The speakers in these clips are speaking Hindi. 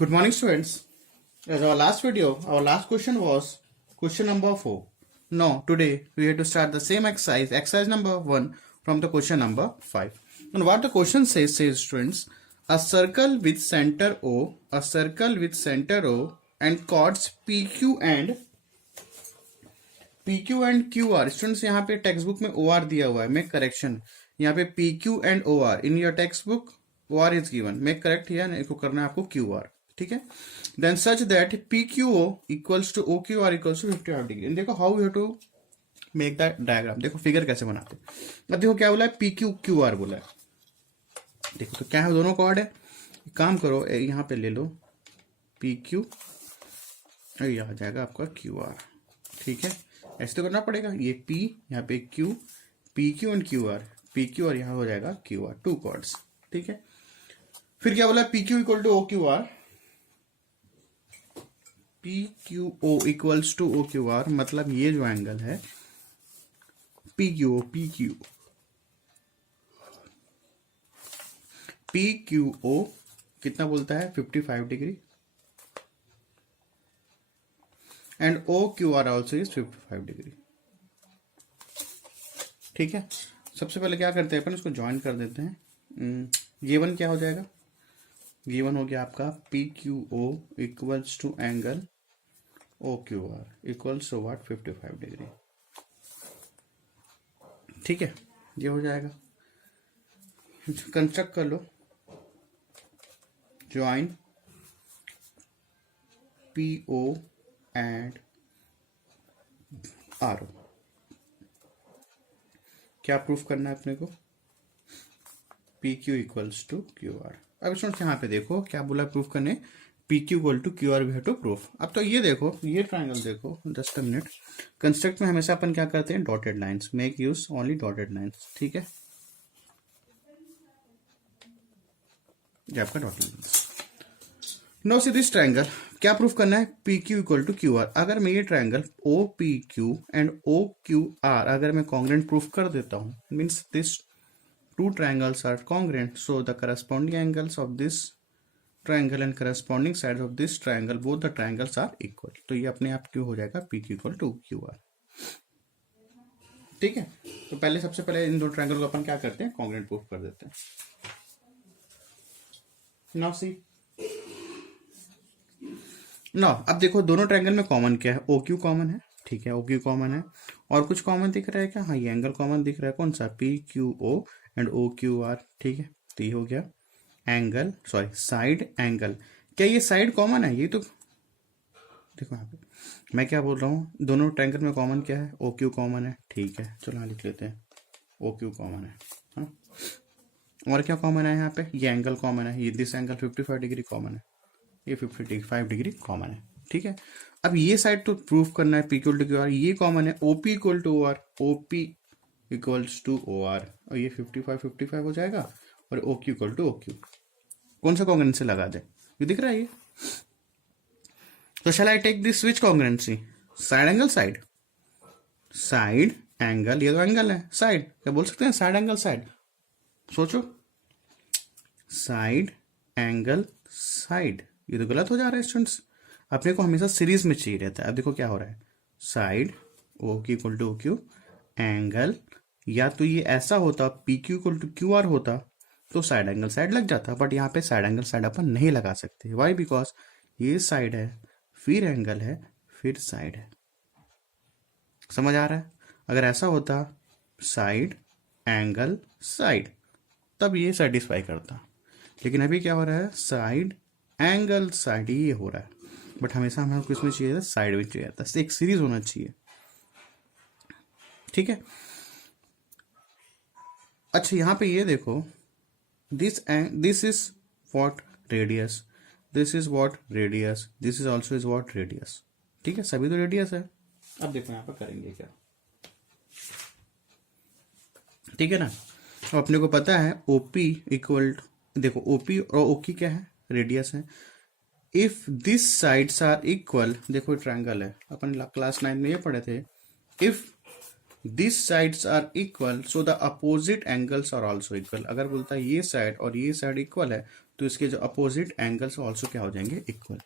Good morning, students. As our last video, our last question was question number 4. Now, today we have to start the same exercise number 1 from the question number 5. And what the question says students, a circle with center O and chords PQ and QR. Students, यहाँ पे टेक्स्ट बुक में OR दिया हुआ है. Make correction. यहाँ पे PQ and OR in your textbook OR is given. Make correct here. इसको करना है आपको QR. ठीक है. Then such that PQO equals to OQR equals to 55 degree. देखो how you have to make the diagram. देखो फिगर कैसे बनाते हैं. अब देखो क्या बोला है, PQQR बोला है. देखो तो क्या है, दोनों कॉर्ड है. काम करो, यहाँ पे ले लो PQ और यह आ जाएगा आपका QR. ठीक है, ऐसे तो करना पड़ेगा. ये P, यहाँ पे Q, PQ and QR. PQ और यहाँ हो जाएगा QR. Two chords. ठीक है. फिर क्या बोला, PQ equal to OQR. PQO equals to OQR मतलब ये जो एंगल है PQO कितना बोलता है, 55 degree. And OQR also is 55 degree. ठीक है. सबसे पहले क्या करते हैं अपन, इसको ज्वाइन कर देते हैं. ये वन क्या हो जाएगा, ये वन हो गया आपका PQO equals to angle OQR equals to what, 55 degree. ठीक है, ये हो जाएगा. कंस्ट्रक्ट कर लो, ज्वाइन PO एंड RO. क्या प्रूफ करना है अपने को, PQ इक्वल्स टू QR. अब स्टूडेंट्स यहाँ पे देखो क्या बोला प्रूफ करने, PQ equal to QR we have to proof. अब तो ये देखो, ये ट्राइंगल देखो, जस्ट अ मिनट. कंस्ट्रक्ट में हमेशा अपन क्या करते हैं, dotted lines. Make use only dotted lines. ठीक है, ये आपका dotted lines. No see this triangle, क्या प्रूफ करना है, PQ इक्वल टू QR. अगर मैं ये ट्राइंगल OPQ एंड OQR अगर मैं कॉन्ग्रेंट प्रूफ कर देता हूं, means this two triangles are congruent, so the corresponding angles of this triangle and corresponding sides of this triangle, both the triangles are equal. तो ये अपने आप क्यों हो जाएगा, PQ इक्वल टू QR. ठीक है. तो पहले सबसे पहले इन दो ट्रायंगल को अपन क्या करते हैं, कॉन्ग्रुएंट प्रूफ कर देते हैं. नाउ सी, नाउ अब देखो दोनों ट्रायंगल में कॉमन क्या है, OQ कॉमन है. ठीक है, OQ कॉमन है. और कुछ कॉमन दिख रहा है क्या, हाँ ये एंगल कॉमन दिख रहा है. कौन सा, PQO एंड OQR. ठीक है, तो ये हो गया एंगल, सॉरी साइड एंगल. क्या ये साइड कॉमन है, ये तो देखो यहाँ पे मैं क्या बोल रहा हूँ, दोनों ट्रायंगल में कॉमन क्या है, OQ कॉमन है. ठीक है, चलो यहाँ लिख लेते हैं OQ कॉमन है. हाँ, और क्या कॉमन है यहाँ पे, ये एंगल कॉमन है, ये दिस एंगल 55 डिग्री कॉमन है, ये 55 डिग्री कॉमन है. ठीक है. अब ये साइड तो प्रूफ करना है, PQ इक्वल टू QR. ये कॉमन है, OP equal to OR, OP equals to OR. और ये 55 हो जाएगा. और OQ इक्वल टू OQ. कौन सा कॉन्ग्रुएंसी लगा दे, ये दिख रहा है ये. तो shall I take this which congruency, side angle side, side angle, ये तो एंगल है, साइड क्या बोल सकते हैं, साइड एंगल साइड. सोचो, साइड एंगल साइड, ये तो गलत हो जा रहा है स्टूडेंट्स. अपने को हमेशा सीरीज में चाहिए रहता है. अब देखो क्या हो रहा है, side OQ equal to OQ angle, या तो ये ऐसा होता PQ इक्वल टू QR होता तो साइड एंगल साइड लग जाता. बट यहाँ पे साइड एंगल साइड अपन नहीं लगा सकते. वाई, बिकॉज ये साइड है, फिर एंगल है, फिर साइड है. समझ आ रहा है. अगर ऐसा होता साइड एंगल साइड, तब ये सेटिस्फाई करता. लेकिन अभी क्या हो रहा है, साइड एंगल साइड, ये हो रहा है. बट हमेशा हमें किस में चाहिए था, साइड में चाहिए था. एक सीरीज होना चाहिए. ठीक है. अच्छा यहाँ पे ये देखो, this is what radius, this is what radius, this is also is what radius. ठीक है, सभी तो रेडियस है. अब देखो यहाँ पर करेंगे क्या. ठीक है ना. अब अपने को पता है OP इक्वल, देखो OP और OQ क्या है, रेडियस है. If this sides are equal, देखो ट्रायंगल है, अपन क्लास 9 में ये पढ़े थे. If this sides are equal so the opposite angles are also equal. अगर बोलता है ये साइड और ये साइड इक्वल है तो इसके जो अपोजिट एंगल्स ऑल्सो क्या हो जाएंगे, इक्वल।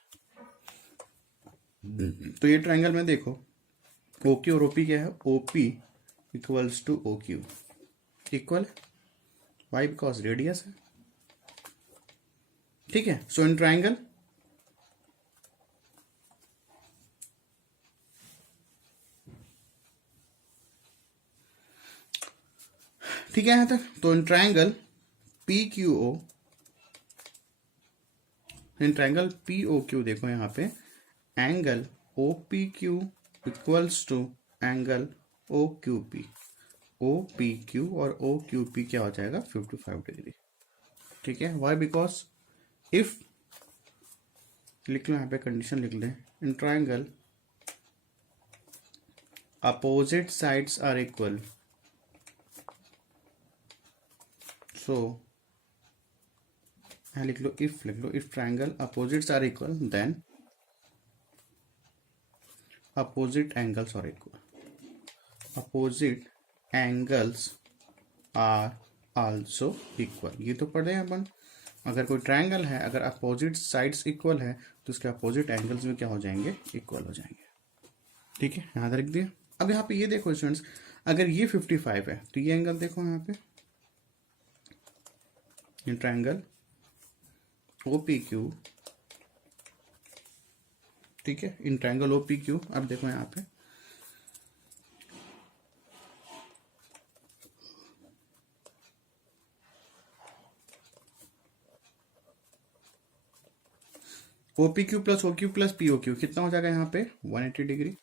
तो ये ट्रायंगल में देखो ओ क्यू और ओपी क्या है, OP equals to O Q equal, why because radius है, ठीक है। सो इन ट्रायंगल ठीक है यहां तक। तो in triangle P Q O, in triangle P O Q देखो यहाँ पे angle O P Q equals to angle O Q P, O P Q और ओ क्यू पी क्या हो जाएगा 55 डिग्री, ठीक है। वाई बिकॉज इफ, लिख लो यहाँ पे कंडीशन लिख लें, in triangle opposite sides are equal, so यहाँ लिख लो if triangle opposites are equal then opposite angles are equal, opposite angles are also equal. ये तो पढ़े हैं अपन, अगर कोई ट्रायंगल है, अगर अपोजिट साइड्स इक्वल है तो उसके अपोजिट एंगल्स भी क्या हो जाएंगे, इक्वल हो जाएंगे, ठीक है। यहाँ रख दिया। अब यहाँ पे ये देखो स्टूडेंट्स, अगर ये 55 है तो ये एंगल देखो यहाँ पे, ये ट्रायंगल ओ पी क्यू, ठीक है, in triangle O P Q. अब देखो यहाँ पे O P Q plus O Q plus P O Q कितना हो जाएगा यहाँ पे 180 डिग्री,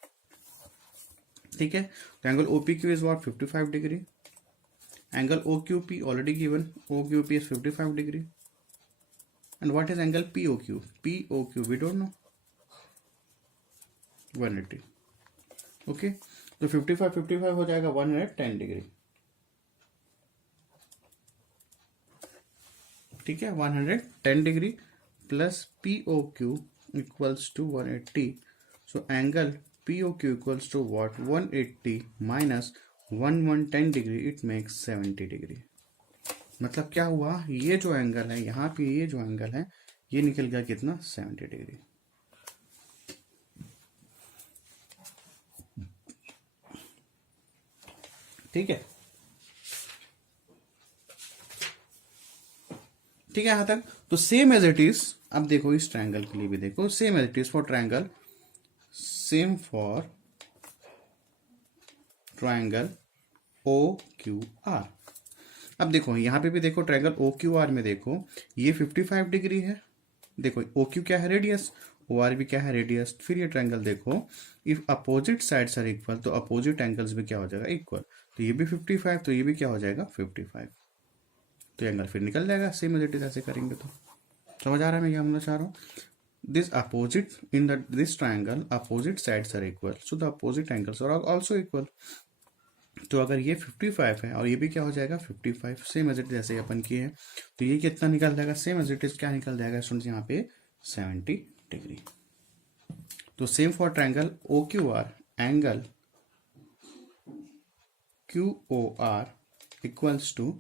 ठीक है। तो angle O P Q is what 55 degree, angle O Q P already given, O Q P is 55 degree, and what is angle P O Q, P O Q we don't know, 180, okay. तो 55 हो जाएगा 110 डिग्री, ठीक है। 110 degree plus P O Q equals to 180, so angle P O Q equals to what 180 minus 110 degree, it makes 70 degree. मतलब क्या हुआ, ये जो एंगल है यहाँ पे, ये जो एंगल है ये निकल गया कितना 70 डिग्री, ठीक है, ठीक है यहां तक। तो सेम एज इट इज, अब देखो इस ट्रायंगल के लिए भी देखो same as it is for triangle, same for triangle O Q R. अब देखो यहां पे भी देखो ट्रायंगल ओ क्यू आर में देखो ये 55 डिग्री है, देखो ओ क्यू क्या है रेडियस, ओ आर भी क्या है रेडियस। फिर ये ट्रायंगल देखो if opposite sides are equal, तो अपोजिट एंगल्स भी क्या हो जाएगा इक्वल, तो ये भी 55 तो ये भी क्या हो जाएगा 55, तो एंगल फिर निकल जाएगा सेम एज इट इज। ऐसे करेंगे तो समझ आ रहा है मैं क्या बोलना चाह रहा हूँ। This opposite in the this triangle opposite sides are equal, so the opposite angles are also equal. तो अगर ये 55 है और ये भी क्या हो जाएगा 55, सेम एज इट इज जैसे अपन किए हैं, तो ये कितना निकल जाएगा सेम एज इट इज, क्या निकल जाएगा स्टूडेंट्स यहाँ पे 70 डिग्री। तो same for triangle O Q R, angle Q O R equals to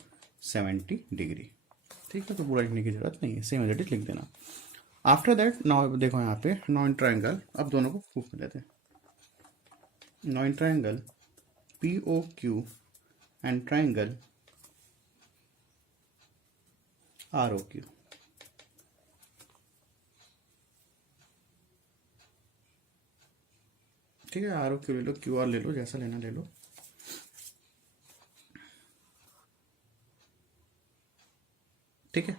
70 degree, ठीक है। तो पूरा लिखने की जरूरत नहीं है, सेम एज इट इज लिख देना। आफ्टर दैट नाउ देखो यहाँ पे नाउ इन ट्रायंगल, अब दोनों को प्रूफ कर लेते हैं। Now in triangle P O Q and triangle R O Q, ठीक है। आर ओ क्यू ले लो, क्यू आर ले लो, जैसा लेना ले लो, ठीक है,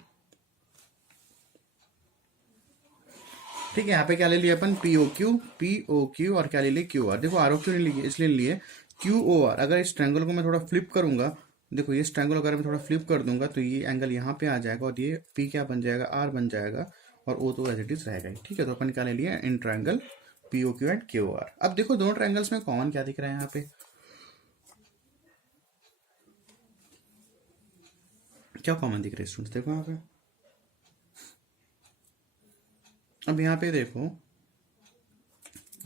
ठीक है। यहाँ पे क्या ले लिया अपन पी ओ क्यू और क्या ले लिया क्यू आर। देखो आर ओ क्यू नहीं लिए इसलिए लिए क्यू ओ आर। अगर इस ट्रायंगल को मैं थोड़ा फ्लिप करूंगा, देखो ये ट्रायंगल अगर मैं थोड़ा फ्लिप कर दूंगा तो ये एंगल यहाँ पे आ जाएगा और ये पी क्या बन जाएगा आर बन जाएगा, और ओ तो एज इट इज रहेगा ही, ठीक है। तो अपन क्या ले लिया in triangle P O Q and Q R. अब देखो दोनों ट्रायंगल्स में कॉमन क्या दिख रहा है यहाँ पे, क्या कॉमन दिख रहा है स्टूडेंट्स, देखो यहाँ पे। अब यहाँ पे देखो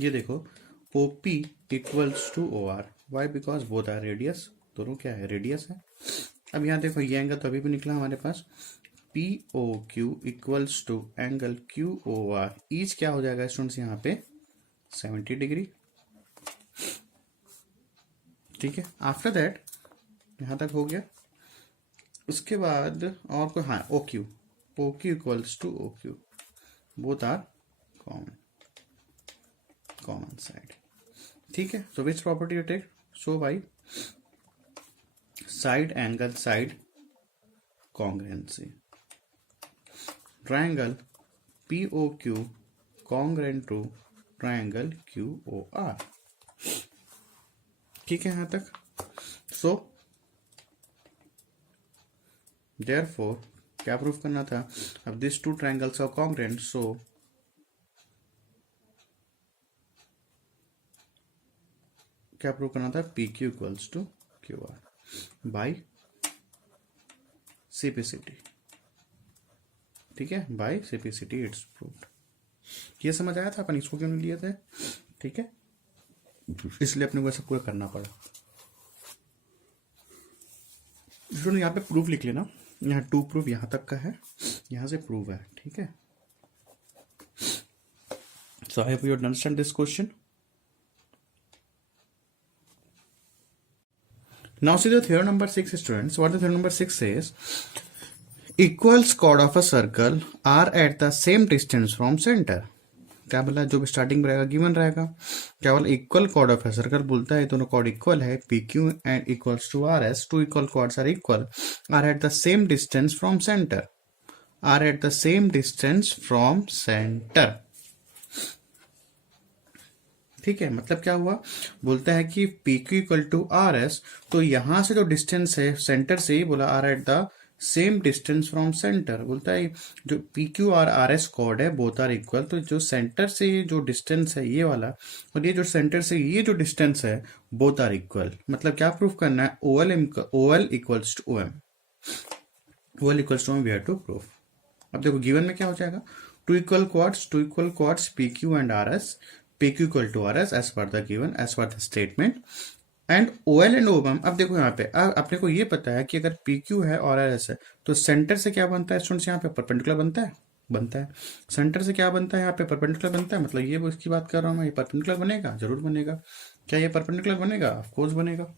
ये देखो O P equals to O R, why because both are radius, दोनों क्या है रेडियस है। अब यहाँ देखो ये एंगल तो अभी भी निकला हमारे पास P O Q equals to angle Q O R, each क्या हो जाएगा स्टूडेंट्स यहाँ पे 70 डिग्री। ठीक है, आफ्टर दैट यहाँ तक हो गया। उसके बाद और कोई, हाँ O Q equals to O Q, both are common side. ठीक है, so which property you take, so by side angle side congruency, triangle POQ congruent to triangle QOR। ठीक है यहां तक। सो therefore क्या प्रूफ करना था, अब this two triangles are congruent, so क्या प्रूफ करना था, PQ equals to QR by CPCT। ठीक है, बाय CPCT इट्स प्रूव्ड। ये समझ आया था अपन इसको क्यों नहीं लिए थे। ठीक है, इसलिए अपने को सब पूरा करना पड़ा। यहाँ पे प्रूफ लिख लेना, यहाँ टू प्रूफ यहाँ तक का है, यहाँ से प्रूफ है। ठीक है, so I hope you understand this question. Now see the theorem number 6 students. What the theorem number 6 says, equals chord of a circle are at the same distance from center। क्या बोला, जो भी स्टार्टिंग में रहेगा गिवन रहेगा। क्या बोला, equal chord of a circle बोलता है दोनों कॉर्ड इक्वल है, P Q and equals to R S, two equal chords are equal, are at the same distance from centre, are at the same distance from centre. ठीक है, मतलब क्या हुआ, बोलता है कि P Q equal to R S, तो यहां से जो डिस्टेंस है सेंटर से ही बोला are at the same distance from centre, बोलता है जो पी क्यू और आर एस कॉर्ड है बोथ आर इक्वल, तो जो सेंटर से जो डिस्टेंस है ये वाला, और ये जो सेंटर से ये जो डिस्टेंस है बोथ आर इक्वल। मतलब क्या प्रूफ करना है, O L equals to O M, O L equals to O M we have to proof. अब देखो गिवन में क्या हो जाएगा, two equal chords P Q and R S, PQ equal to R S as per the given, as per the statement, and OL and OM। अब देखो यहाँ पे अपने को ये पता है कि अगर PQ है और RS है तो सेंटर से क्या बनता है स्टूडेंट्स, यहाँ पे परपेंडिकुलर बनता है। सेंटर से क्या बनता है, यहाँ पे परपेंडिकुलर बनता है। मतलब ये उसकी बात कर रहा हूँ मैं, ये परपेंडिकुलर बनेगा, जरूर बनेगा। क्या ये परपेंडिकुलर बनेगा, ऑफकोर्स बनेगा।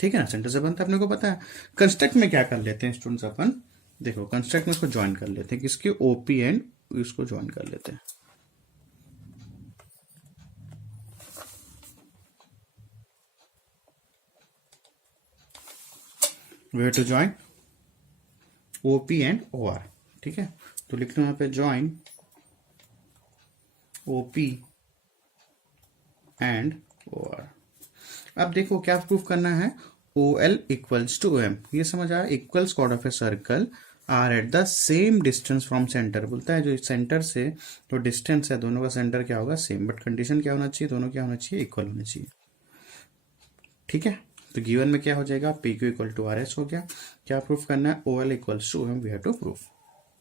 ठीक है ना, सेंटर से बनता है, अपने को पता है। कंस्ट्रक्ट में क्या कर लेते हैं स्टूडेंट्स अपन, देखो कंस्ट्रक्ट में इसको ज्वाइन कर लेते हैं, किसके OP एंड इसको ज्वाइन कर लेते हैं। We have to join OP and OR। ठीक है, तो लिख लो यहाँ पे join OP and OR। अब देखो क्या प्रूफ करना है, OL इक्वल्स टू OM, ये समझ आया। Equals chord of a circle are at the same distance from centre, बोलता है जो सेंटर से जो डिस्टेंस है दोनों का सेंटर क्या होगा सेम, बट कंडीशन क्या होना चाहिए, दोनों क्या होना चाहिए, इक्वल होना चाहिए। ठीक है, तो गिवन में क्या हो जाएगा, P Q equal to R S हो गया। क्या प्रूफ करना है, O L equals to M we have to proof.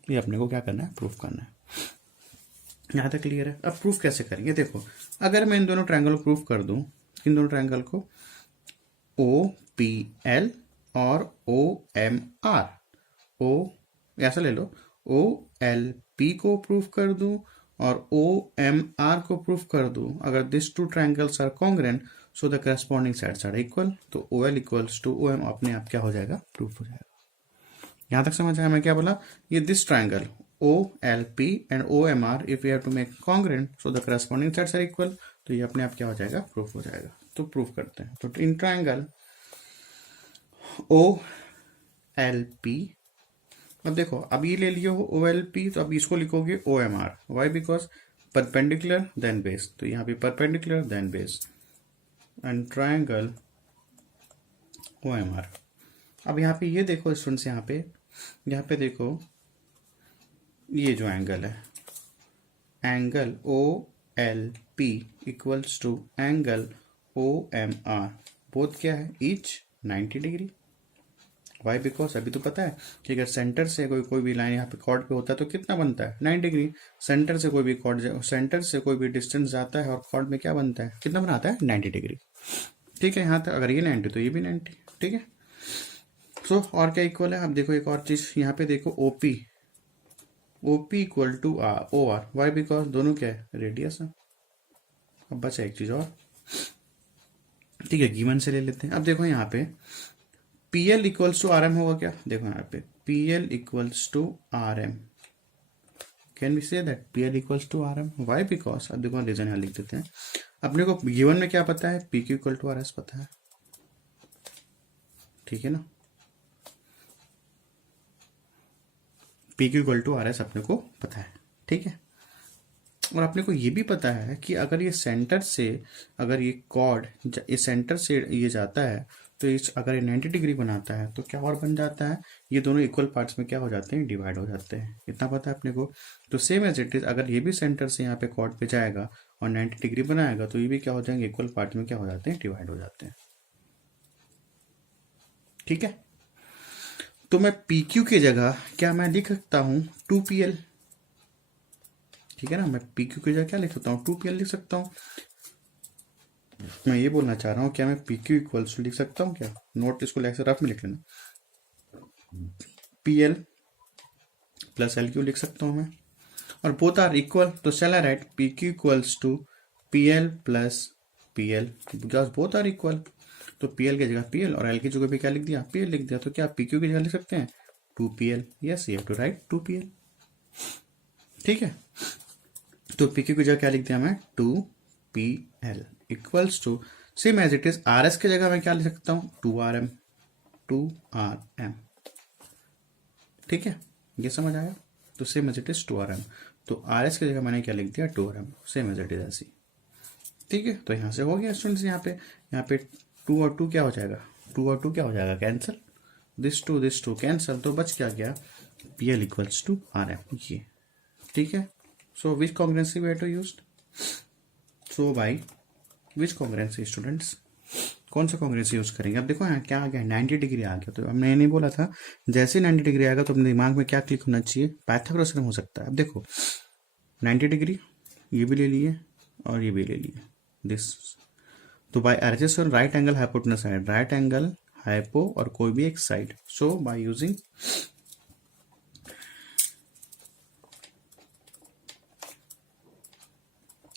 ये अपने को क्या करना है, प्रूफ करना है। यहाँ तक क्लियर है। अब प्रूफ कैसे करेंगे, देखो अगर मैं इन दोनों ट्रायंगल को प्रूफ कर दूं, इन दोनों ट्रायंगल को ओ पी एल और ओ एम आर, ओ ऐसा ले लो, ओ एल पी को प्रूफ कर दूं और ओ एम आर को प्रूफ कर दूं, अगर this two triangles are congruent so the corresponding sides are equal, तो O L equals to O M अपने आप क्या हो जाएगा, प्रूफ हो जाएगा। यहां तक समझ आया मैं क्या बोला, ये this triangle O L P and O M are if you have to make congruent so the corresponding sides are equal, तो ये अपने आप क्या हो जाएगा, प्रूफ हो जाएगा। तो प्रूफ करते हैं। तो in triangle O L P, अब देखो अब ये ले लियो ओ एल पी, तो अब इसको लिखोगे O M R, why, because perpendicular then base, तो यहाँ पे perpendicular then base and triangle O M R. अब यहाँ पे ये देखो स्टूडेंट्स, यहाँ पे देखो ये जो एंगल है, angle O L P equals to angle O M R, both क्या है, ईच 90 डिग्री। वाई, बिकॉज अभी तो पता है कि अगर सेंटर से कोई भी लाइन यहाँ पे कॉर्ड पे होता है तो कितना बनता है, 90 डिग्री। सेंटर से कोई भी डिस्टेंस जाता है और कॉर्ड में क्या बनता है, कितना बनाता है, 90 डिग्री। ठीक है, यहाँ तक अगर ये 90 तो ये भी 90। ठीक है, सो और क्या इक्वल है, अब देखो एक और चीज यहाँ पे देखो, O P equal to O R, why because दोनों क्या है, रेडियस है। अब बचा एक चीज और, ठीक है, गिवन से ले लेते हैं। अब देखो यहाँ पे P L equals to R M होगा क्या, देखो यहाँ पे P L equals to R M, can we say that P L equals to R M, why because, अब देखो रीजन यहाँ लिख देते हैं। अपने को गिवन में क्या पता है, P Q equal to R S पता है, ठीक है ना, P Q equal to R S अपने को पता है, ठीक है। और अपने को ये भी पता है कि अगर ये सेंटर से, अगर ये कॉर्ड इस सेंटर से ये जाता है तो इस, अगर ये 90 डिग्री बनाता है तो क्या और बन जाता है, ये दोनों इक्वल पार्ट्स में क्या हो जाते हैं, डिवाइड हो जाते हैं। इतना पता है अपने को। तो सेम एज इट इज, अगर ये भी सेंटर से यहाँ पे कॉर्ड पे जाएगा और 90 डिग्री बनाएगा तो ये भी क्या हो जाएंगे, इक्वल पार्ट में क्या हो जाते हैं, डिवाइड हो जाते हैं, ठीक है। तो मैं पी क्यू की जगह क्या मैं लिख सकता हूँ 2pl, ठीक है ना, मैं पी क्यू की जगह क्या लिख सकता हूँ, 2pl लिख सकता हूँ। मैं ये बोलना चाह रहा हूँ, क्या मैं पी क्यू इक्वल्स लिख सकता हूँ क्या, नोट इसको ऐसे रफ में लिख लेना, P L plus L Q लिख सकता हूँ मैं, और बोथ आर इक्वल, तो shall I write P Q equals to P L plus P L, because both are equal. तो पी एल की जगह पी एल और एल की जगह भी क्या लिख दिया, पी एल लिख दिया। तो क्या पी क्यू की जगह लिख सकते हैं 2pl, yes you have to write 2pl, ठीक है। तो पी क्यू की जगह क्या लिख दिया मैं, 2pl equals to, same as it is R S की जगह मैं क्या लिख सकता हूँ, 2rm, ठीक है, ये समझ आया। तो same as it is 2rm, तो आर एस की जगह मैंने क्या लिख दिया 2rm, same as it is ऐसी, ठीक है। तो यहाँ से हो गया स्टूडेंट्स, यहाँ पे 2 और 2 क्या हो जाएगा, 2 और 2 क्या हो जाएगा, कैंसिल, दिस टू कैंसिल, तो बच क्या गया, P L equals to R M, ये, ठीक है। So which congruency we have to used, so by which congruency students, कौन सा कॉन्ग्रुएंसी यूज करेंगे। अब देखो यहाँ क्या आ गया, 90 डिग्री आ गया। तो हमने नहीं बोला था, जैसे 90 डिग्री आएगा तो अपने दिमाग में क्या क्लिक होना चाहिए, पाइथागोरस थ्योरम हो सकता है। अब देखो 90 डिग्री ये भी ले लिए और ये भी ले लिए, दिस, तो by adjust right angle hypotenuse side, right angle hypo और कोई भी एक side, so by using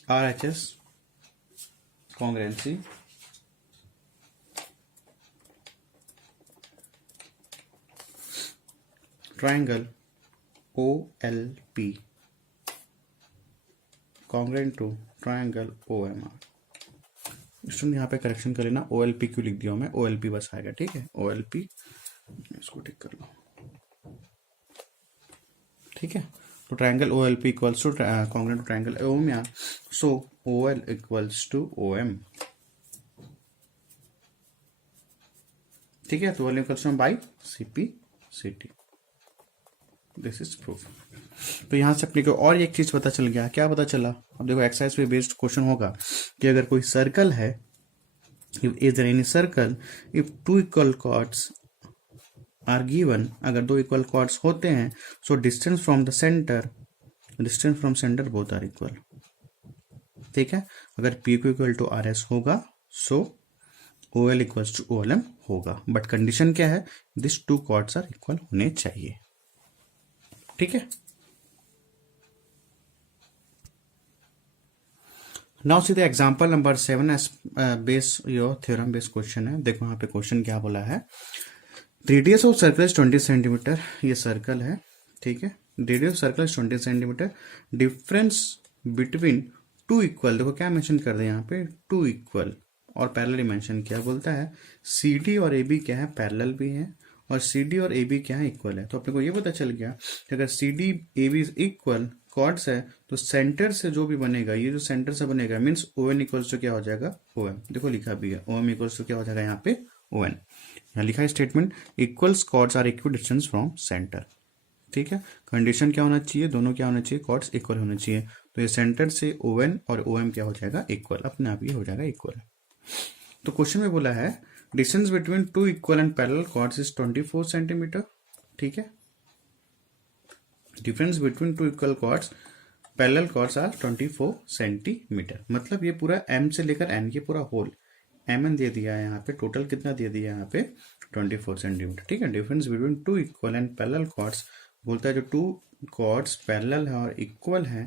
RHS congruency, triangle OLP congruent to triangle OMR। Student यहाँ पे करेक्शन कर लेना, OLP क्यों लिख दिया मैं, OLP बस आएगा, ठीक है, OLP, इसको टिक कर लो, ठीक है। तो triangle OLP equals to congruent to triangle OM, so OL equals to OM, ठीक है। तो OL equals to by CP CT, this is proof. तो यहाँ से अपने को और एक चीज पता चल गया, क्या पता चला, अब देखो एक्सरसाइज पे बेस्ड क्वेश्चन होगा कि अगर कोई सर्कल है, is there any circle if 2 equal chords are given, अगर 2 इक्वल कॉर्ड्स होते हैं, so distance from the center, distance from center both are equal, ठीक है। अगर P Q equal to R S होगा, so O L equals to O L M होगा, बट कंडीशन क्या है, दिस 2 कॉर्ड्स आर इक्वल होने चाहिए, ठीक है। Now see the example number 7 as base your theorem based question है। देखो यहाँ पे क्वेश्चन क्या बोला है, radius of circle is 20 centimetre, ये सर्कल है, ठीक है, radius of circle is 20 centimetre, difference between 2 equal, देखो क्या मेंशन कर दे यहाँ पे 2 इक्वल और पैरेलल मेंशन किया, बोलता है सी डी और ए बी क्या है, पैरेलल भी है, और सी डी और ए बी क्या है, इक्वल है। तो अपने को ये पता चल गया कि अगर C D A B equal chords है तो सेंटर से जो भी बनेगा, ये जो सेंटर से बनेगा means O N equals to क्या हो जाएगा, ओ एम, देखो लिखा भी है, ओ एम इक्वल्स टू क्या हो जाएगा यहाँ पे, ओ एन, यहाँ लिखा है statement equals chords are equal distance from centre, ठीक है। कंडीशन क्या होना चाहिए, दोनों क्या होना चाहिए, कॉर्ड्स इक्वल होने चाहिए। तो ये सेंटर से ओ एन और ओ एम क्या हो जाएगा, इक्वल, अपने आप ही हो जाएगा इक्वल। तो क्वेश्चन में बोला है distance between 2 equal and parallel chords is 24 centimetre, ठीक है। Difference between 2 equal chords parallel chords are 24 centimetre, मतलब ये पूरा m से लेकर n, ये पूरा होल एम एन दे दिया है यहाँ पे, टोटल कितना दे दिया है यहाँ पे 24 सेंटीमीटर। ठीक है, difference between two equal and parallel chords बोलता है जो टू कॉर्ड्स पैरेलल है और इक्वल है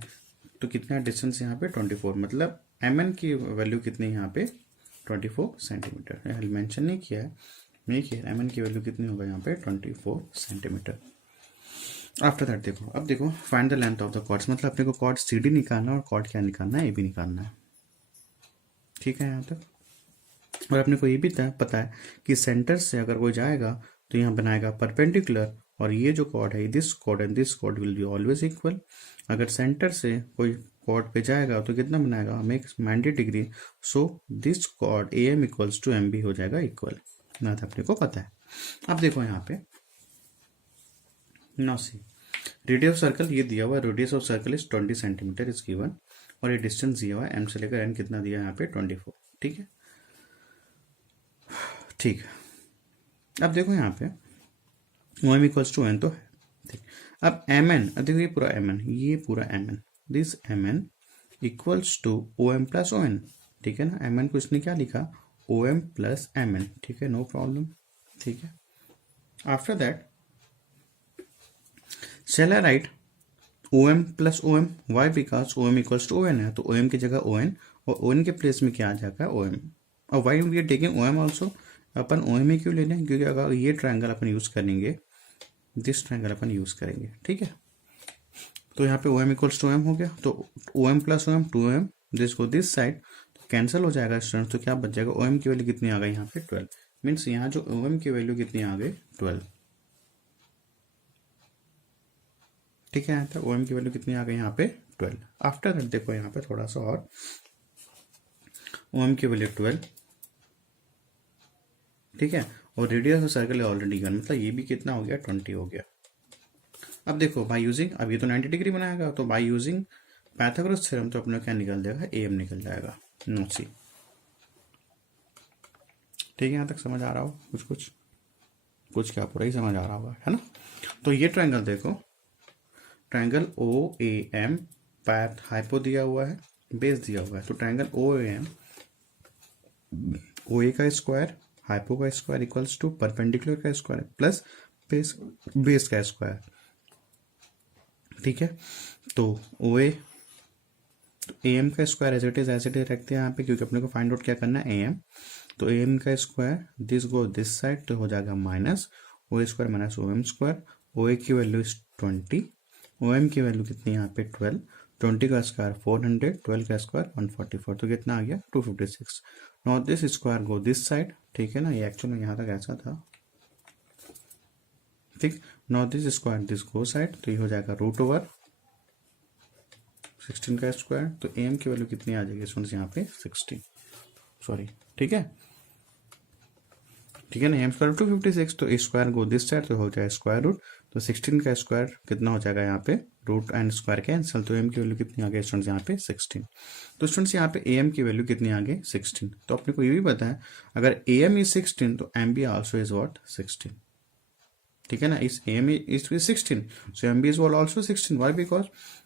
तो कितना डिस्टेंस यहाँ पे 24, मतलब एम एन की वैल्यू कितनी यहाँ पे 24 सेंटीमीटर। मेंशन नहीं किया है, नहीं किया एम एन की वैल्यू कितनी होगा यहाँ पे 24 सेंटीमीटर। आफ्टर दैट देखो, अब देखो find the length of the chords, मतलब अपने को कॉर्ड सी डी निकालना है और कॉर्ड क्या निकालना है, ए बी निकालना है। ठीक है यहाँ तक। और अपने को ये भी पता है कि सेंटर से अगर कोई जाएगा तो यहाँ बनाएगा परपेंडिकुलर, और ये जो कॉर्ड है this chord and this chord will be always equal. अगर सेंटर से कोई कॉर्ड पे जाएगा तो कितना बनाएगा, makes 90 degree, so this chord A M equals to M B हो जाएगा इक्वल। ना तो अपने को पता है। अब देखो यहाँ पे now see radius of circle ये दिया हुआ है, radius of circle is 20 centimetre is given, और ये डिस्टेंस दिया हुआ है एम से लेकर एन कितना दिया है यहाँ पे 24। ठीक है, ठीक है। अब देखो यहाँ पे O M equals to N तो है, ठीक। अब एम एन, अब देखो ये पूरा एम एन, ये पूरा M N, this M N equals to O M plus O N. ठीक है ना, एम एन को इसने क्या लिखा, O M plus M N. ठीक है, नो प्रॉब्लम। ठीक है, after that shall I write OM plus OM? Why? Because OM equals to ON है, तो OM की जगह ON और ON के प्लेस में क्या आ जाएगा OM। और why we are taking OM also? Upon OM ही क्यों ले लें, क्योंकि अगर ये ट्रायंगल अपन यूज करेंगे, दिस ट्रायंगल अपन यूज करेंगे। ठीक है, तो यहाँ पे OM इक्वल्स टू OM हो गया, तो OM plus OM 2M, this को दिस साइड कैंसिल हो जाएगा स्टूडेंट, तो क्या बच जाएगा, OM की वैल्यू कितनी आ गई यहाँ पे 12, मीन्स यहाँ जो OM की वैल्यू कितनी आ गई 12। ठीक है, यहाँ तक OM की वैल्यू कितनी आ गई यहाँ पे 12। आफ्टर दैट देखो यहाँ पे थोड़ा सा और, OM की वैल्यू 12। ठीक है, और radius of circle already gun, मतलब ये भी कितना हो गया 20 हो गया। अब देखो बाय यूजिंग, अब ये तो 90 डिग्री बनाएगा, तो बाय यूजिंग पाइथागोरस थ्योरम तो अपने क्या निकल जाएगा, AM निकल जाएगा। नो सी, ठीक है, यहाँ तक समझ आ रहा हो, कुछ क्या पूरा ही समझ आ रहा होगा, है ना। तो ये ट्रायंगल देखो, ट्रायंगल OAM, पैथ हाइपो दिया हुआ है, बेस दिया हुआ है, तो ट्रायंगल OAM, OA का स्क्वायर हाइपो का स्क्वायर इक्वल्स टू परपेंडिकुलर का स्क्वायर प्लस बेस का स्क्वायर। ठीक है, तो OA तो AM का स्क्वायर एज इट इज रखते हैं यहाँ पे, क्योंकि अपने को फाइंड आउट क्या करना है AM, तो AM का square this go this side तो हो जाएगा minus OA square minus OM square. OA की वैल्यू इज 20, OM की वैल्यू कितनी यहाँ पे 12, 20 का स्क्वायर 400, 12 का स्क्वायर 144, तो कितना आ गया 256। Now this square go this side. ठीक है ना, ये एक्चुअली में यहाँ तक ऐसा था। ठीक, now this square this go side, तो ये हो जाएगा रूट ओवर 16 का स्क्वायर, तो AM की वैल्यू कितनी आ जाएगी स्टूडेंट्स यहाँ पे 16, सॉरी। ठीक है, ठीक है ना, एम स्क्वायर 256, तो स्क्वायर गो दिस साइड तो हो जाएगा स्क्वायर रूट, तो 16 का स्क्वायर कितना हो जाएगा यहाँ पे, रूट एंड स्क्वायर कैंसिल, तो एम की वैल्यू कितनी आ गई स्टूडेंट्स यहाँ पे 16। तो स्टूडेंट्स यहाँ पे AM की वैल्यू कितनी आ गई 16। तो अपने को ये भी पता है अगर AM इज 16 तो MB आल्सो इज व्हाट 16। ठीक है ना, इस AM is 16, so MB is also 16। Why? Because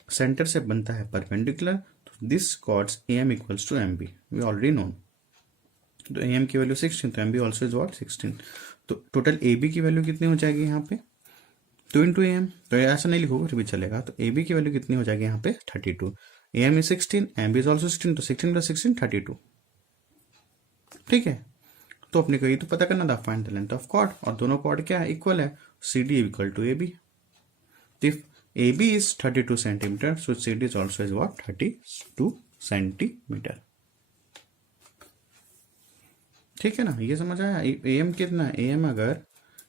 centre से बनता है परपेंडिकुलर, तो this chords AM equals to MB, we already know. तो AM की वैल्यू 16, तो MB ऑल्सो इज व्हाट 16। तो टोटल AB की वैल्यू कितनी हो जाएगी यहाँ पे 2 इंटू AM, तो ऐसा नहीं लिखोगे फिर भी चलेगा, तो AB की वैल्यू कितनी हो जाएगी यहाँ पे 32। AM is 16, MB is also 16, तो 16 प्लस 16 32। ठीक है, तो अपने को ये तो पता करना था find the length of chord, और दोनों कॉर्ड क्या है इक्वल है, CD equal to AB। If AB is 32 centimeter, so CD is also is what 32 centimetre. ठीक है ना, ये समझ आया। AM कितना है, AM अगर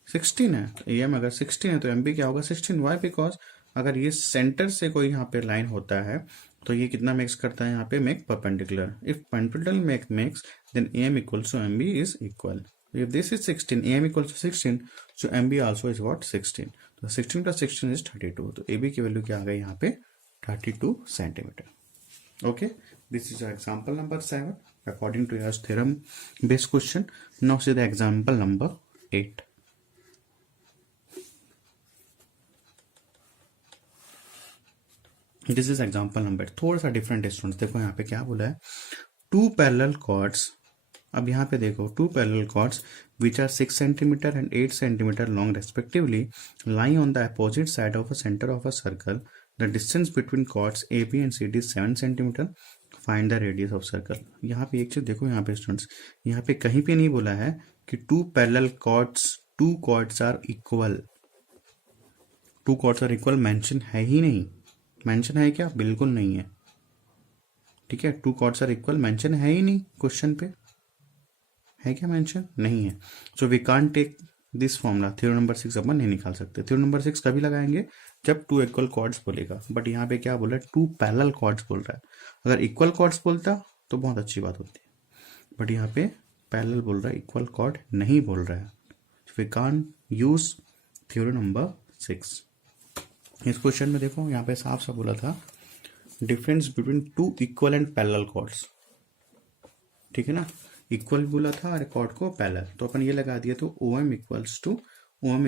16 है, तो AM अगर 16 है तो MB क्या होगा 16। वाई? बिकॉज अगर ये सेंटर से कोई यहाँ पे लाइन होता है तो ये कितना मेक्स करता है यहाँ पे, make perpendicular. If perpendicular makes then AM equals to MB is equal. If this is 16, AM equals to 16, so MB also is what 16. तो 16 plus 16 is 32. तो AB की वैल्यू क्या आ गई यहाँ पे 32 centimetre. Okay, this is example number 7 according to your theorem based question. Now see the example number 8। This is example number, थोड़ा सा डिफरेंट है स्टूडेंट्स। देखो यहाँ पे क्या बोला है, टू पैरेलल कॉर्ड्स अब यहाँ पे देखो, two parallel chords which are 6 centimetre and 8 centimetre long respectively lie on the opposite side of a centre of a circle, the distance between chords A B and C D 7 centimetre, find the radius of circle. यहाँ पे एक चीज देखो, यहाँ पे स्टूडेंट्स, यहाँ पे कहीं पे नहीं बोला है कि two parallel chords, two chords are equal, two chords are equal mention है ही नहीं। मेंशन है क्या? बिल्कुल नहीं है। ठीक है, two chords are equal mention है ही नहीं क्वेश्चन पे, है क्या मेंशन? नहीं है। So we can't take this formula, theorem number 6 अपन नहीं निकाल सकते। थ्योरम नंबर 6 कभी लगाएंगे? जब टू इक्वल कॉर्ड्स बोलेगा। बट यहाँ पे क्या बोल रहा है? टू पैरेलल कॉर्ड्स बोल रहा है। अगर इक्वल कॉर्ड्स बोलता तो बहुत अच्छी बात होती, बट यहाँ पे पैरेलल बोल रहा है, इक्वल कॉर्ड नहीं बोल रहा है। We can't use theorem number 6। इस क्वेश्चन में देखो, यहाँ पे साफ साफ बोला था difference between two equal and parallel chords. ठीक है ना, इक्वल बोला था और कॉर्ड को पैरेलल, तो अपन ये लगा दिया, तो OM equals to OM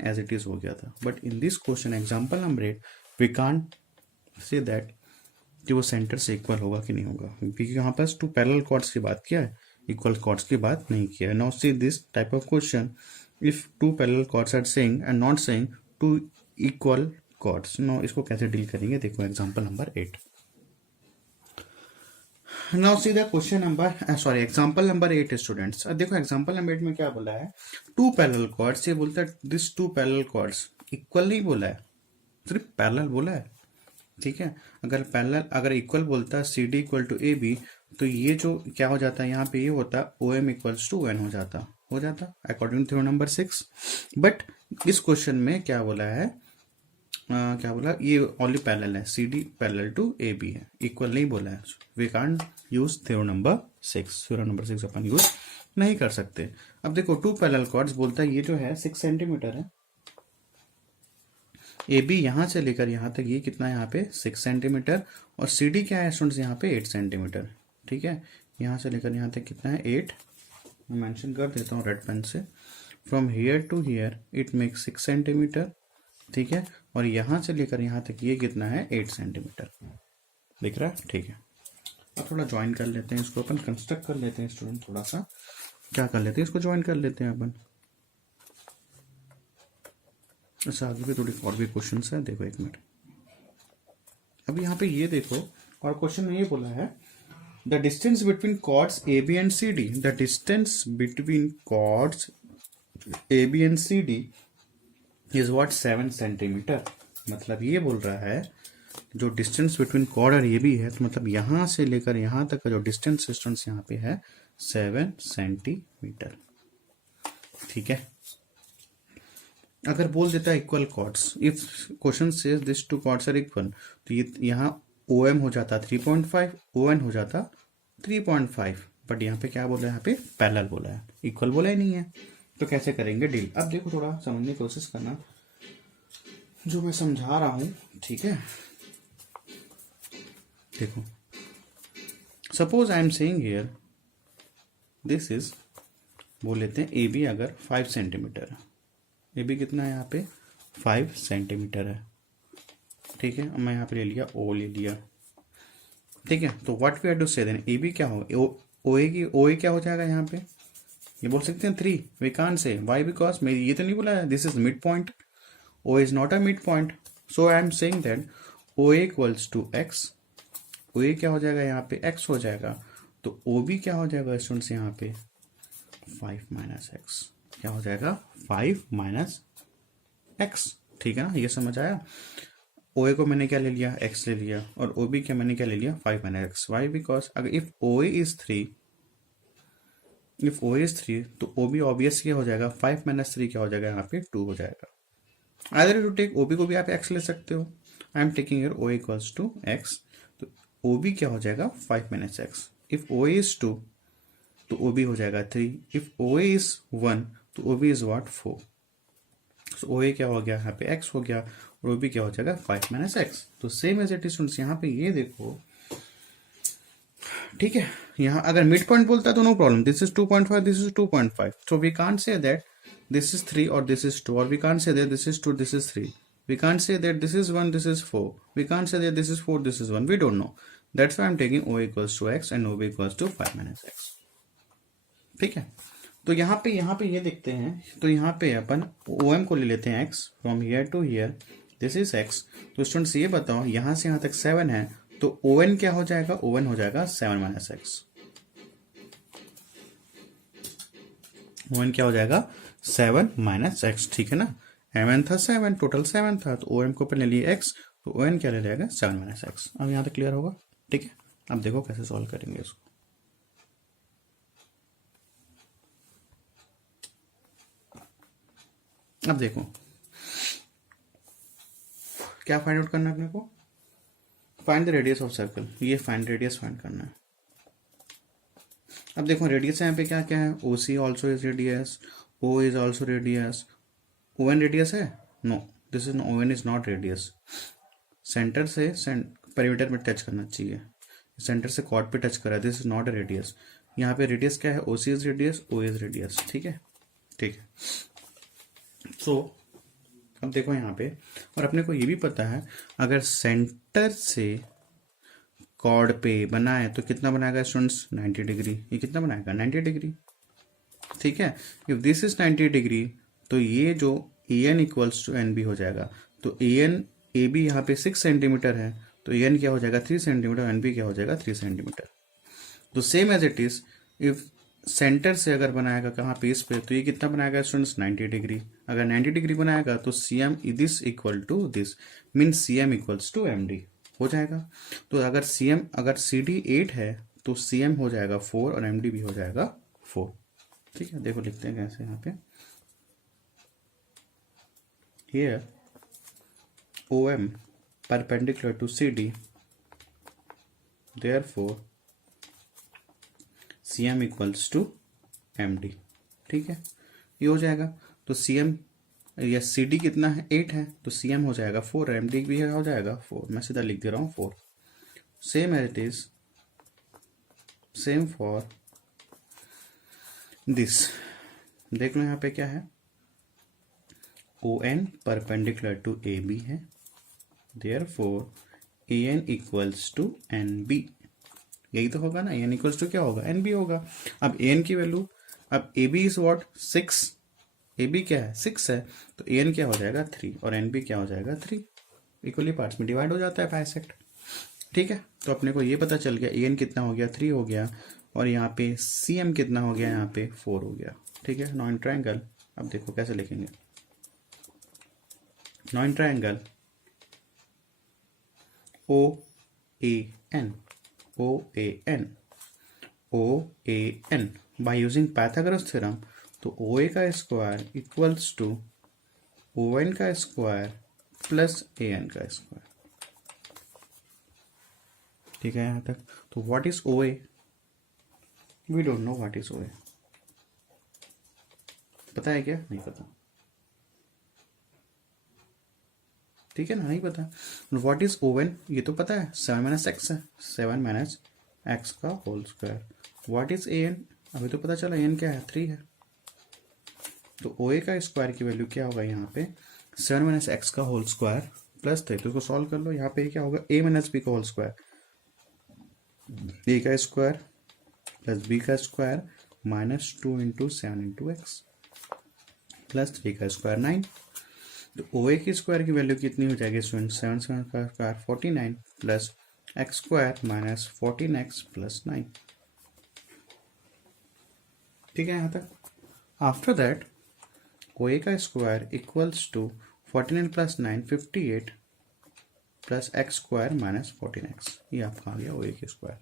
as it is हो गया था। But in this question example number 8 we can't say that कि वो सेंटर से इक्वल होगा कि नहीं होगा, क्योंकि यहाँ पर टू पैरेलल कॉर्ड्स की बात किया है, इक्वल कॉर्ड्स की बात नहीं किया है। Now see this type of question, if two parallel chords are saying and not saying two equal chords. Now इसको कैसे डील करेंगे, देखो example number 8। Now see the question number, sorry example number 8 students. देखो एग्जांपल नंबर 8 में क्या बोला है, टू पैरेलल कॉर्ड्स, ये बोलता है this two parallel chords, equal नहीं बोला है, सिर्फ पैरेलल बोला है। ठीक है, अगर पैरेलल, अगर इक्वल बोलता है CD इक्वल टू AB, तो ये जो क्या हो जाता है यहाँ पे, ये होता OM इक्वल्स टू ON हो जाता according to theorem number 6। But इस क्वेश्चन में क्या बोला है, क्या बोला, ये ओनली पैरेलल है, CD पैरेलल टू AB है, इक्वल नहीं बोला है। We can't use theorem number 6, theorem number 6 अपन यूज नहीं कर सकते। अब देखो टू पैरेलल कॉर्ड्स बोलता है, ये जो है 6 सेंटीमीटर है, AB यहां से लेकर यहां तक ये कितना है, यहाँ पे 6 सेंटीमीटर, और CD क्या है स्टूडेंट्स, यहाँ पे 8 सेंटीमीटर। ठीक है, यहां से लेकर यहां तक कितना है, 8, मैं मेंशन कर देता हूँ रेड पेन से। From here to here it makes 6 centimetre. ठीक है, और यहां से लेकर यहां तक ये कितना है, 8 सेंटीमीटर। दिख रहा है? ठीक है, अब थोड़ा ज्वाइन कर लेते हैं इसको, अपन कंस्ट्रक्ट कर लेते हैं स्टूडेंट, थोड़ा सा क्या कर लेते हैं, इसको ज्वाइन कर लेते हैं अपन। अच्छा, आगे भी थोड़ी और भी क्वेश्चन है, देखो एक मिनट। अब यहाँ पे ये देखो, और क्वेश्चन में ये बोला है the distance between chords AB and CD, the distance between chords AB and CD is what, 7 centimetre. मतलब ये बोल रहा है जो डिस्टेंस बिटवीन कॉर्ड और AB है, तो मतलब यहां से लेकर यहां तक का जो डिस्टेंस डिस्टेंस यहाँ पे है 7 सेंटीमीटर। ठीक है, अगर बोल देता है equal chords, if question says this two chords are equal, तो ये यहाँ OM हो जाता 3.5, ON हो जाता 3.5, बट यहाँ पे क्या बोला है, यहाँ पे पैरेलल बोला है, इक्वल बोला ही नहीं है। तो कैसे करेंगे डील? अब देखो थोड़ा समझने की कोशिश करना जो मैं समझा रहा हूं। ठीक है, देखो suppose I am saying here this is, बोल लेते हैं AB अगर 5 सेंटीमीटर है, AB कितना है यहाँ पे, 5 सेंटीमीटर है। ठीक है, मैं यहाँ पे ले लिया O ले लिया। ठीक है, तो व्हाट वी हैव टू से देन, AB क्या होगा, OA क्या हो जाएगा यहाँ पे, ये बोल सकते हैं 3, we can't say, why, because मैं ये तो नहीं बोला है this is mid point, O is not a mid point, so I am saying that OA equals to X, OA क्या हो जाएगा यहाँ पे, X हो जाएगा, तो OB क्या हो जाएगा स्टूडेंट्स यहाँ पे 5 माइनस एक्स, क्या हो जाएगा 5 माइनस एक्स। ठीक है ना, ये समझ आया। OA को मैंने क्या ले लिया, X ले लिया, और OB क्या मैंने क्या ले लिया 5 माइनस एक्स। वाई, बिकॉज अगर if OA is 3, if OA is 3, तो OB ऑब्वियस क्या हो जाएगा, 5 माइनस 3 क्या हो जाएगा यहाँ पे 2 हो जाएगा। आइदर टू टेक OB को भी आप X ले सकते हो, I am taking here OA equals to X, तो OB क्या हो जाएगा 5 minus x. If OA is 2 तो OB हो जाएगा 3, इफ OA इज 1 तो OB इज व्हाट 4, तो OA क्या हो गया यहाँ पे X हो गया, और OB क्या हो जाएगा 5 माइनस एक्स। तो सेम एज इट इज यहाँ पे ये देखो। ठीक है, यहाँ अगर मिड पॉइंट बोलता है तो no problem, this is 2.5, this is 2.5, so we can't say that this is 3 और दिस इज 2, और we can't say that this is 2, this is 3, we can't say that this is 1, this is 4, we can't say that this is 4, this is 1, we don't know, that's why I am taking OA equals to X and OB equals to 5 minus x. ठीक है। तो यहाँ पे ये देखते हैं, तो यहाँ पे अपन ओ एम को ले लेते हैं x, from here to here this is x. तो स्टूडेंट्स ये बताओ, यहाँ से यहाँ तक 7 है, तो ओ एन क्या हो जाएगा, ओ एन हो जाएगा 7 माइनस एक्स। ओ एन क्या हो जाएगा 7 माइनस एक्स, ठीक है ना। एम एन था 7, टोटल 7 था, तो ओ एम को अपन ले लिए एक्स, तो ओ एन क्या ले जाएगा 7 माइनस एक्स। अब यहाँ तक क्लियर होगा, ठीक है। अब देखो कैसे सॉल्व करेंगे इसको। अब देखो क्या फाइंड आउट करना है अपने को, find the radius of circle, ये फाइंड रेडियस फाइंड करना है। अब देखो रेडियस यहाँ पे क्या क्या है, O C also is radius, O is also radius, O N radius है, no this is O N is not radius. Center से पेरीमीटर में टच करना चाहिए, सेंटर से कॉर्ड पे टच करा, this is not a radius. यहाँ पे रेडियस क्या है, O C is radius, O is radius, ठीक है, ठीक है। सो अब देखो यहाँ पे, और अपने को ये भी पता है अगर सेंटर से कॉर्ड पे बनाए तो कितना बनाएगा स्टूडेंट्स, 90 डिग्री। ये कितना बनाएगा 90 डिग्री, ठीक है। इफ दिस इज 90 डिग्री तो ये जो A N equals to N B हो जाएगा। तो ए एन ए बी यहाँ पे 6 सेंटीमीटर है, तो ए एन क्या हो जाएगा 3 सेंटीमीटर, एन बी क्या हो जाएगा 3 सेंटीमीटर। तो same as it is, if centre से अगर बनाएगा कहाँ पे, इस पे, तो ये कितना बनाएगा स्टूडेंट्स 90 डिग्री। अगर 90 डिग्री बनाएगा तो C M this equal to this, mean C M equals to M D हो जाएगा। तो अगर सी एम, अगर सी डी 8 है तो सी एम हो जाएगा 4 और एम डी भी हो जाएगा 4, ठीक है। देखो लिखते हैं कैसे यहाँ पे, here O M perpendicular to C D, therefore C M equals to M D, ठीक है, ये हो जाएगा। तो सी एम या सी डी कितना है 8 है, तो सी एम हो जाएगा 4, एम डी भी हो जाएगा 4, मैं सीधा लिख दे रहा हूँ 4। Same as it is, same for this, देख लो यहाँ पे क्या है, O N perpendicular to A B है, therefore A N equals to N B, यही तो होगा ना, एन इक्वल्स टू क्या होगा एन बी होगा। अब एन की वैल्यू, अब A B is what 6, A B क्या है 6 है, तो ए एन क्या हो जाएगा 3 और एन बी क्या हो जाएगा 3, इक्वली पार्ट्स में डिवाइड हो जाता है बाइसेक्ट, ठीक है। तो अपने को ये पता चल गया ए एन कितना हो गया 3 हो गया, और यहाँ पे सी एम कितना हो गया यहाँ पे 4 हो गया, ठीक है। नॉन ट्रायंगल, अब देखो कैसे लिखेंगे, non triangle O A N, O A N, O A N by using Pythagoras theorem, तो ओ ए का square equals to O N का स्क्वायर प्लस ए एन का स्क्वायर, ठीक है यहाँ तक। तो what is O A, we don't know what is O A, पता है क्या, नहीं पता, ठीक है ना, नहीं पता। व्हाट इज ओ एन, ये तो पता है 7 माइनस एक्स है, 7 माइनस एक्स का whole square. What is A N, अभी तो पता चला एन क्या है 3 है, तो ओ ए का स्क्वायर की वैल्यू क्या होगा यहाँ पे 7 माइनस एक्स का होल स्क्वायर प्लस 3, तो इसको सॉल्व कर लो। यहाँ पे क्या होगा ए माइनस बी का होल स्क्वायर, ए का स्क्वायर प्लस बी का square minus 2 into 7 into x plus 3 का स्क्वायर 9। तो ओ ए की स्क्वायर की वैल्यू कितनी हो जाएगी स्टूडेंट, 7 का square 49 plus x square minus 14x plus 9, ठीक है यहाँ तक। आफ्टर दैट ओ ए का square equals to 49 plus 9 58 plus x square minus 14x, ये आपका आ गया ओ ए की स्क्वायर,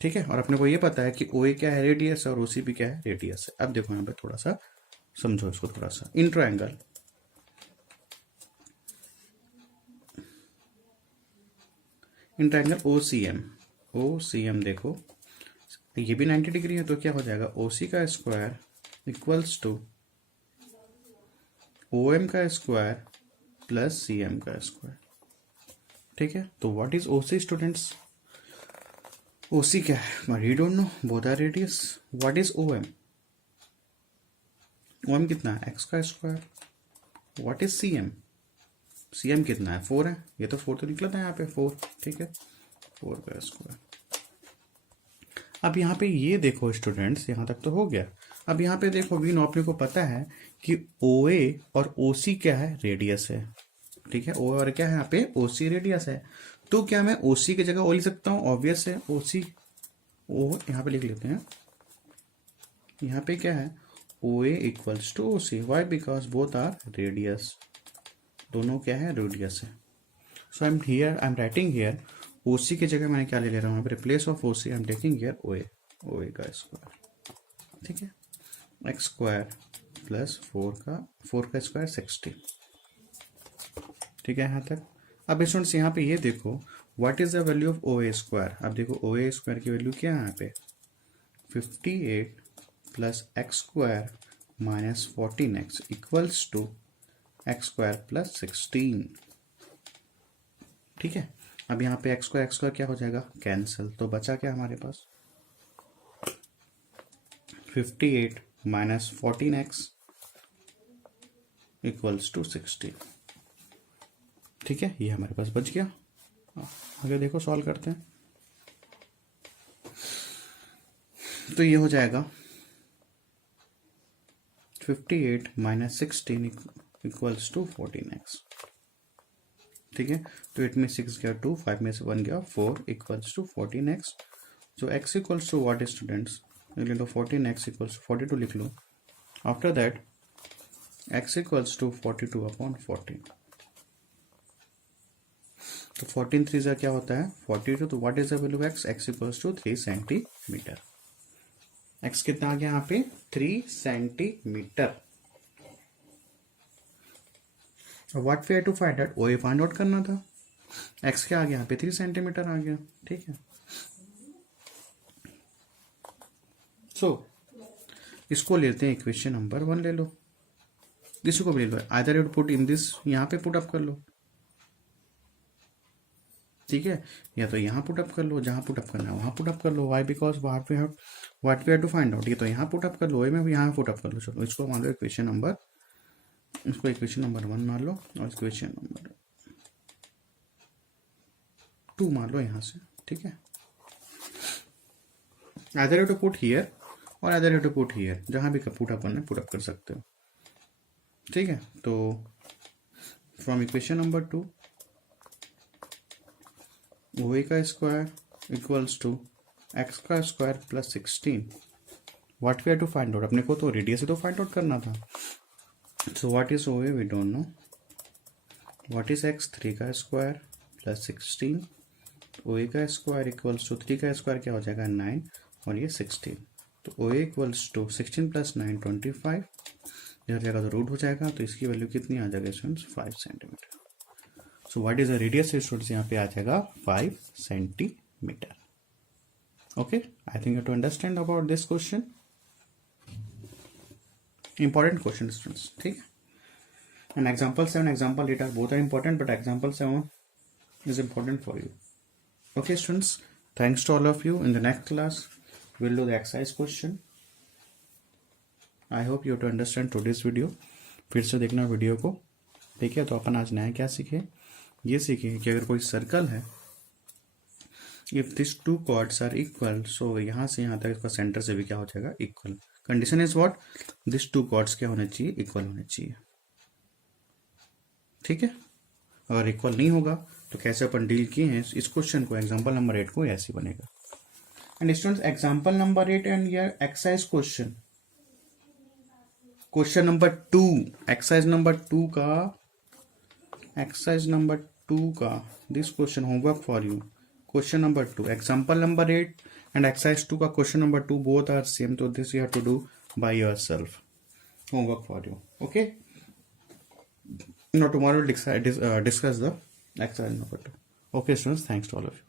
ठीक है। और अपने को ये पता है कि ओ ए क्या है रेडियस और ओ सी भी क्या है रेडियस है। अब देखो यहाँ पे थोड़ा सा समझो इसको, थोड़ा सा in triangle O C M, O C M देखो ये भी 90 डिग्री है, तो क्या हो जाएगा ओ सी का square equals to O M का स्क्वायर प्लस सी एम का स्क्वायर, ठीक है। तो what is O C students, O C क्या है, I don't know, both are radius. What is O M, O M कितना है एक्स का square. What is C M, C M कितना है 4 है, ये तो 4 तो निकला था यहाँ पे 4, ठीक है, 4 का स्क्वायर। अब यहाँ पे ये देखो स्टूडेंट्स, यहाँ तक तो हो गया। अब यहाँ पे देखो वी नो, अपने को पता है कि ओ ए और ओ सी क्या है, रेडियस है। ठीक है, ओ और क्या है यहाँ पे, ओ सी रेडियस है। तो क्या मैं ओ सी की जगह ओ लिख सकता हूँ, ऑब्वियस है, ओ सी ओ यहाँ पे लिख लेते हैं। यहाँ पे क्या है, O A equals to O C, why because both are radius, दोनों क्या है, रेडियस है। So I am writing here O C की जगह मैंने क्या ले रहा हूँ, place of O C I am taking here O A का स्क्वायर। ठीक है, एक्स स्क्वायर प्लस 4 का स्क्वायर 60। ठीक है यहाँ तक। अब स्टूडेंट्स यहाँ पे ये देखो, what is the value of O A square. अब देखो ओ ए स्क्वायर की वैल्यू क्या है यहाँ पे, 58 plus x square minus 14x equals to x square plus 16। ठीक है, अब यहाँ पे एक्स स्क्वायर क्या हो जाएगा, कैंसिल। तो बचा क्या हमारे पास, 58 माइनस 14x इक्वल्स टू 60। ठीक है, ये हमारे पास बच गया। आगे देखो सॉल्व करते हैं। तो ये हो जाएगा 58 माइनस 16 इक्वल्स टू 14x। ठीक है, तो 8 में 6 गया 2, 5 में से 1 गया 4 इक्वल्स टू 14x। जो x equals to what students, लिख लो 14x इक्वल्स 42 लिख लो। After that x equals to 42 upon 14। तो 14 3 जा क्या होता है 42। तो what is the value of x equals to 3 centimetre. x कितना आ गया यहाँ पे, 3 centimetre. What we have to find out, O A find out करना था। x क्या आ गया यहाँ पे, 3 सेंटीमीटर आ गया। ठीक है, सो इसको लेते हैं इक्वेशन नंबर 1 ले लो, इसको भी ले लो। Either you put in this, यहाँ पे पुट अप कर लो। ठीक है, या तो यहाँ पुट अप कर लो, जहाँ पुट अप करना है वहाँ पुट अप कर लो। Why because what we have to find out. ये तो यहाँ पुट अप कर लो, ए में भी यहाँ पुट अप कर लो। चलो इसको मान लो इक्वेशन नंबर, इसको इक्वेशन नंबर 1 मान लो और इक्वेशन नंबर 2 मान लो यहाँ से। ठीक है, either you to put here और either you to put here, जहाँ भी पुट अप करना है पुट अप कर सकते हो। ठीक है, तो from equation number 2 O A का स्क्वायर इक्वल्स टू एक्स का square plus 16। What we have to find out, अपने को तो रेडियस से तो फाइंड आउट करना था। So what is O A, we don't know. What is x, 3 का स्क्वायर प्लस 16। ओ ए का स्क्वायर इक्वल्स टू 3 का स्क्वायर क्या हो जाएगा 9 और ये 16। तो O A equals to 16 plus 9 25। इधर जाएगा तो रूट हो जाएगा, तो इसकी वैल्यू कितनी आ जाएगी students, 5 centimetre. So what is the radius students, यहाँ पे आ जाएगा 5 centimetre. Okay, I think you to understand about this question. Important question students. ठीक है, and example 7, example 8 are both are important, but example 7 is important for you. Okay students, thanks to all of you. In the next class we'll do the exercise question. I hope you to understand today's video. फिर से देखना वीडियो को। ठीक है, तो अपन आज नया क्या सीखे, ये सीखे कि अगर कोई सर्कल है, if this 2 chords are equal, so यहाँ से यहाँ तक इसका सेंटर से भी क्या हो जाएगा, equal. Condition is what, this 2 chords क्या होने चाहिए, इक्वल होने चाहिए। ठीक है, अगर इक्वल नहीं होगा तो कैसे अपन डील किए हैं इस क्वेश्चन को, एग्जांपल नंबर 8 को ऐसे बनेगा। And students example number 8 and ये exercise question, question number 2, exercise number 2 का this question homework for you. Question number 2, example number 8 and exercise 2 का question number 2 both are same, तो this you have to do by yourself, homework for you. Okay, now tomorrow we'll discuss the exercise number 2. Okay students, thanks to all of you.